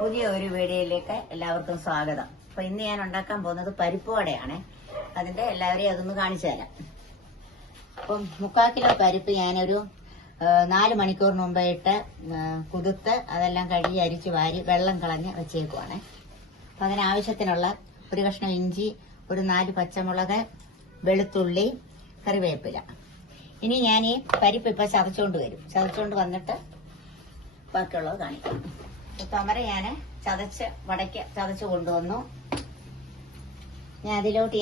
പുതിയ ഒരു വീഡിയോയിലേക്ക് എല്ലാവർക്കും സ്വാഗതം. അപ്പൊ ഇന്ന് ഞാൻ ഉണ്ടാക്കാൻ പോകുന്നത് പരിപ്പ് വടയാണ്. അതിന്റെ എല്ലാവരെയും അതൊന്ന് കാണിച്ചു തരാം. അപ്പം 3/4 കിലോ പരിപ്പ് ഞാനൊരു 4 മണിക്കൂറിന് മുമ്പ് ഇട്ട് കുതിർത്ത് അതെല്ലാം കഴുകി അരിച്ച് വാരി വെള്ളം കളഞ്ഞ് വെച്ചേക്കുവാണ്. അപ്പൊ അതിനാവശ്യത്തിനുള്ള ഒരു കഷ്ണം ഇഞ്ചി, ഒരു 4 പച്ചമുളക്, വെളുത്തുള്ളി, കറിവേപ്പില. ഇനി ഞാൻ ഈ പരിപ്പ് ഇപ്പൊ ചതച്ചുകൊണ്ട് വന്നിട്ട് ബാക്കിയുള്ളത് കാണിക്കാം. തൊമര ഞാൻ ചതച്ച് കൊണ്ടുവന്നു. ഞാൻ അതിലോട്ട്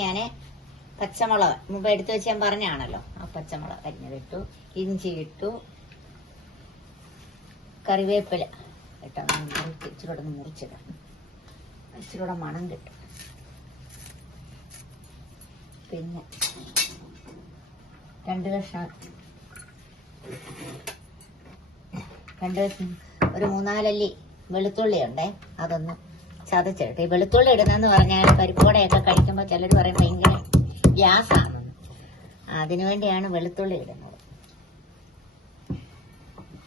പച്ചമുളക് മുമ്പ് എടുത്തു വെച്ച് ഞാൻ പറഞ്ഞാണല്ലോ, ആ പച്ചമുളക് അരിഞ്ഞതിട്ടു, ഇഞ്ചി ഇട്ടു, കറിവേപ്പില ഇട്ടോ, ഇച്ചിരൂടെ മുറിച്ചിടാം, ഇച്ചിരൂടെ മണം കിട്ടും. പിന്നെ 2 കഷ്ണം ഒരു 3-4 അല്ലി വെളുത്തുള്ളി ഉണ്ടേ, അതൊന്ന് ചതച്ചെടുത്ത്. ഈ വെളുത്തുള്ളി ഇടുന്നെന്ന് പറഞ്ഞാൽ പരിപ്പോടെയൊക്കെ കഴിക്കുമ്പോൾ ചിലർ പറയും ഭയങ്കര ഗ്യാസാണെന്ന്. അതിനുവേണ്ടിയാണ് വെളുത്തുള്ളി ഇടുന്നത്.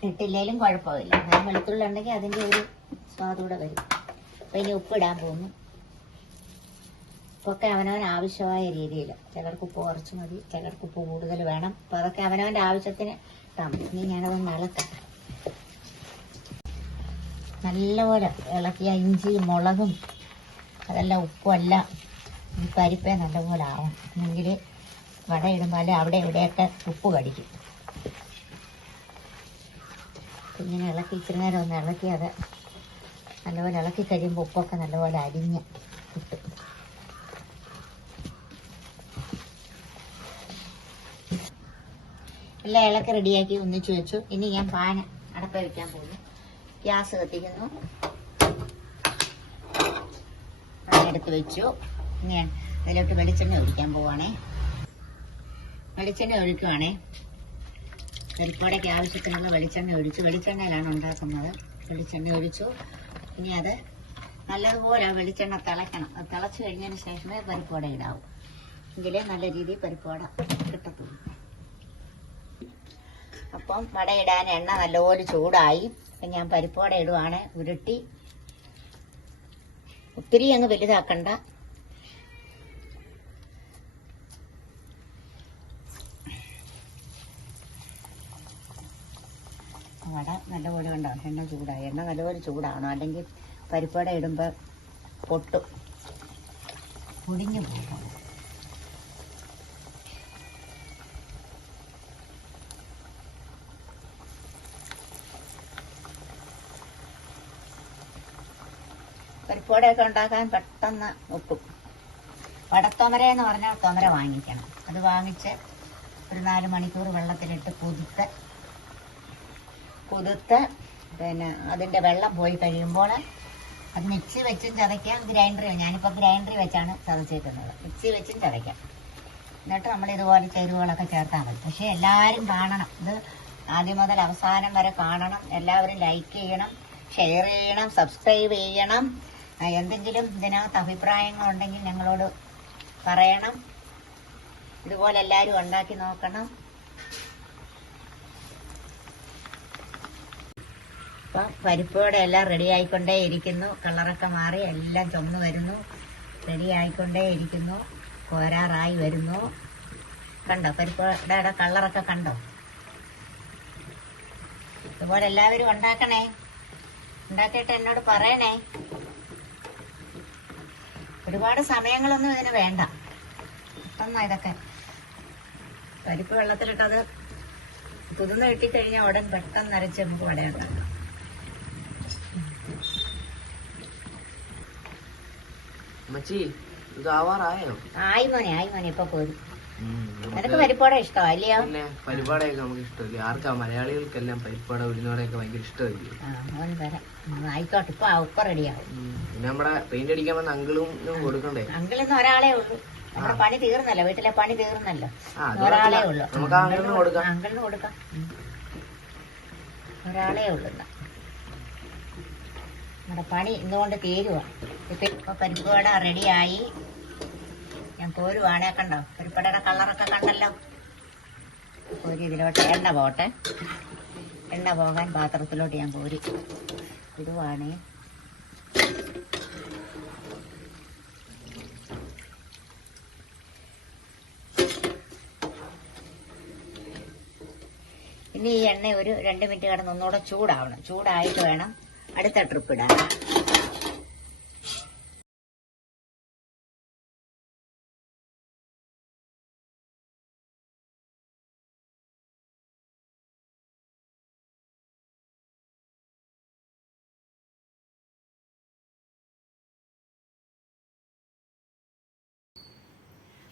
ഇട്ടില്ലേലും കുഴപ്പമില്ല, ഞാൻ വെളുത്തുള്ളി ഉണ്ടെങ്കിൽ അതിന്റെ ഒരു സ്വാദൂടെ വരും. അപ്പൊ ഇനി ഉപ്പിടാൻ പോകുന്നു. ഉപ്പൊക്കെ അവനവൻ ആവശ്യമായ രീതിയിൽ, ചിലർക്ക് ഉപ്പ് കുറച്ച് മതി, ചിലർക്ക് ഉപ്പ് കൂടുതൽ വേണം. അപ്പൊ അതൊക്കെ അവനവന്റെ ആവശ്യത്തിന് ഇട്ടാൽ മതി. ഇനി ഞാനതൊന്ന് ഇളക്കാം. നല്ലപോലെ ഇളക്കിയ ഇഞ്ചി മുളകും അതെല്ലാം ഉപ്പുമെല്ലാം ഈ പരിപ്പേ നല്ലപോലെ ആവും. എങ്കിൽ വട ഇടുമ്പോൾ അവിടെ ഇവിടെയൊക്കെ ഉപ്പ് കടിക്കും. ഇങ്ങനെ ഇളക്കി ഇച്ചിരി നേരം ഒന്ന് ഇളക്കി അത് നല്ലപോലെ ഇളക്കി കഴിയുമ്പോൾ ഉപ്പൊക്കെ നല്ലപോലെ അരിഞ്ഞ് കിട്ടും. എല്ലാം ഇളക്കി റെഡിയാക്കി ഒന്നിച്ചു വെച്ചു. ഇനി ഞാൻ പാൻ അടപ്പ വയ്ക്കാൻ പോകുന്നു. ഗ്യാസ് കത്തിക്കുന്നു, എടുത്ത് വെച്ചു. ഞാൻ അതിലോട്ട് വെളിച്ചെണ്ണ ഒഴിക്കാൻ പോവാണേ. വെളിച്ചെണ്ണ ഒഴിക്കുവാണേ. പരിപ്പോടേക്ക് ആവശ്യത്തിനുള്ള വെളിച്ചെണ്ണ ഒഴിച്ചു. വെളിച്ചെണ്ണയിലാണ് ഉണ്ടാക്കുന്നത്. വെളിച്ചെണ്ണ ഒഴിച്ചു. ഇനി അത് നല്ലതുപോലെ വെളിച്ചെണ്ണ തിളയ്ക്കണം. അത് തിളച്ചു കഴിഞ്ഞതിന് ശേഷമേ പരിപ്പോട ഇടാവൂ, എങ്കിലേ നല്ല രീതിയിൽ പരിപ്പോട കിട്ടത്തുള്ളൂ. അപ്പം വട ഇടാൻ എണ്ണ നല്ലപോലെ ചൂടായി. ഞാൻ പരിപ്പോട ഇടുവാണ്. ഉരുട്ടി ഒത്തിരി അങ്ങ് വലുതാക്കണ്ട. വട നല്ലപോലെ കണ്ടോ, എണ്ണ ചൂടായി. എണ്ണ നല്ലപോലെ ചൂടാവണം, അല്ലെങ്കിൽ പരിപ്പോട ഇടുമ്പോൾ പൊട്ടും, പൊടിഞ്ഞു പോകും. പരിപ്പോടയൊക്കെ ഉണ്ടാക്കാൻ പെട്ടെന്ന് ഒക്കും. വടത്തൊമര എന്ന് പറഞ്ഞാൽ തൊമര വാങ്ങിക്കണം. അത് വാങ്ങിച്ച് ഒരു 4 മണിക്കൂർ വെള്ളത്തിലിട്ട് കുതിർത്ത് പിന്നെ അതിന്റെ വെള്ളം പോയി കഴിയുമ്പോൾ അത് മിക്സി വെച്ചും ചതയ്ക്കാം, ഞാനിപ്പോൾ ഗ്രൈൻഡറിൽ വെച്ചാണ് ചതച്ചേക്കുന്നത്. മിക്സി വെച്ചും ചതയ്ക്കാം. എന്നിട്ട് നമ്മൾ ഇതുപോലെ ചേരുവകളൊക്കെ ചേർത്താൽ മതി. പക്ഷെ എല്ലാവരും കാണണം, ഇത് ആദ്യം മുതൽ അവസാനം വരെ കാണണം. എല്ലാവരും ലൈക്ക് ചെയ്യണം, ഷെയർ ചെയ്യണം, സബ്സ്ക്രൈബ് ചെയ്യണം. എന്തെങ്കിലും ഇതിനകത്ത് അഭിപ്രായങ്ങളുണ്ടെങ്കിൽ ഞങ്ങളോട് പറയണം. ഇതുപോലെ എല്ലാവരും ഉണ്ടാക്കി നോക്കണം. അപ്പം പരിപ്പോടെ എല്ലാം റെഡി ആയിക്കൊണ്ടേ ഇരിക്കുന്നു. കളറൊക്കെ മാറി എല്ലാം ചുമന്ന് വരുന്നു. റെഡി ആയിക്കൊണ്ടേ ഇരിക്കുന്നു. കോരാറായി വരുന്നു. കണ്ടോ പരിപ്പോടെ കളറൊക്കെ കണ്ടോ? ഇതുപോലെ എല്ലാവരും ഉണ്ടാക്കണേ. ഉണ്ടാക്കിയിട്ട് എന്നോട് പറയണേ. ഒരുപാട് സമയങ്ങളൊന്നും ഇതിന് വേണ്ട, പെട്ടെന്നാ ഇതൊക്കെ. പരിപ്പ് വെള്ളത്തിലിട്ടത് കുതിർന്ന് കിട്ടിക്കഴിഞ്ഞാൽ ഉടൻ പെട്ടെന്ന് അരച്ച് നമുക്ക് വട ഉണ്ടാക്കാം. ആയി മോനെ ഇപ്പൊ പോരും. നിനക്ക് പരിപ്പോട ഇഷ്ടമാ അല്ലയോ? പരിപാടൊക്കെ നമുക്ക് ഇഷ്ടമല്ലേ? ആർക്കാ? മലയാളികൾക്കെല്ലാം പരിപ്പാട ഉഴുന്നോടെയൊക്കെ ഭയങ്കര ഇഷ്ടമായിരിക്കും. ആയിക്കോട്ടെ, ഇപ്പൊ റെഡിയാവും. പിന്നെ നമ്മുടെ പെയിന്റ് അടിക്കാൻ വന്ന അങ്കിളും കൊടുക്കണ്ടേ? അങ്കിളിന്ന് ഒരാളെ ഉള്ളൂ. നമ്മുടെ പണി തീർന്നല്ലോ, വീട്ടിലെ പണി തീർന്നല്ലോ. ഒരാളെ ഉള്ളു. നമുക്ക് അങ്കിളിന് കൊടുക്കാം. ഒരാളെ ഉള്ളു. നമ്മുടെ പണി ഇന്നുകൊണ്ട് തീരുവാ. ഇപ്പൊ പരിപ്പുവട റെഡിയായി. ഞാൻ കോരുവാണേ. കണ്ടോ പരിപ്പടയുടെ കളറൊക്കെ കണ്ടല്ലോ. കോരി ഇതിലോട്ട് എണ്ണ പോകാൻ പാത്രത്തിലോട്ട് ഞാൻ കോരി ഇടുവാണേ. ഇനി ഈ എണ്ണ ഒരു 2 മിനിറ്റ് കിടന്ന് ഒന്നുകൂടെ ചൂടാവണം. ചൂടായിട്ട് വേണം അടുത്ത ട്രിപ്പ് ഇടാൻ.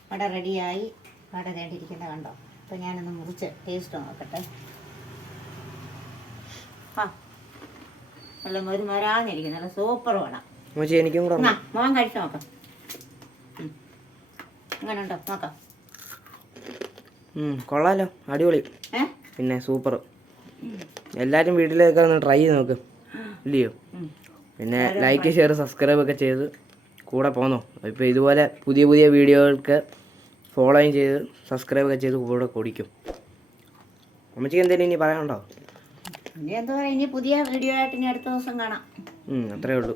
വട റെഡിയായി. വട തേണ്ടിരിക്കുന്നത് കണ്ടോ? അപ്പം ഞാനൊന്ന് മുറിച്ച് ടേസ്റ്റ് നോക്കട്ടെ. ആ നല്ല മൊരുമൊരാന്നിരിക്കും. നല്ല സൂപ്പർ വട. എനിക്കും കൂടെ മോൻ കഴിച്ചു നോക്കാം. അങ്ങനെ ഉണ്ടോ നോക്കാം. കൊള്ളാലോ, അടിപൊളി. ഏ പിന്നെ സൂപ്പർ. എല്ലാവരും വീട്ടിലേക്ക് ഒന്ന് ട്രൈ ചെയ്ത് നോക്ക്, ഇല്ലയോ? പിന്നെ ലൈക്ക്, ഷെയർ, സബ്സ്ക്രൈബ് ഒക്കെ ചെയ്ത് കൂടെ പോന്നോ. ഇപ്പോൾ ഇതുപോലെ പുതിയ പുതിയ വീഡിയോകൾക്ക് ഫോളോയും ചെയ്ത് സബ്സ്ക്രൈബ് ഒക്കെ ചെയ്ത് കൂടെ കുടിക്കും. അമ്മച്ചിക്ക് എന്തെങ്കിലും ഇനി പറയാനുണ്ടോ? ഇനി എന്താ പറയുക, ഇനി പുതിയ വീഡിയോ ആയിട്ട് ഇനി അടുത്ത ദിവസം കാണാം. അത്രേ ഉള്ളൂ.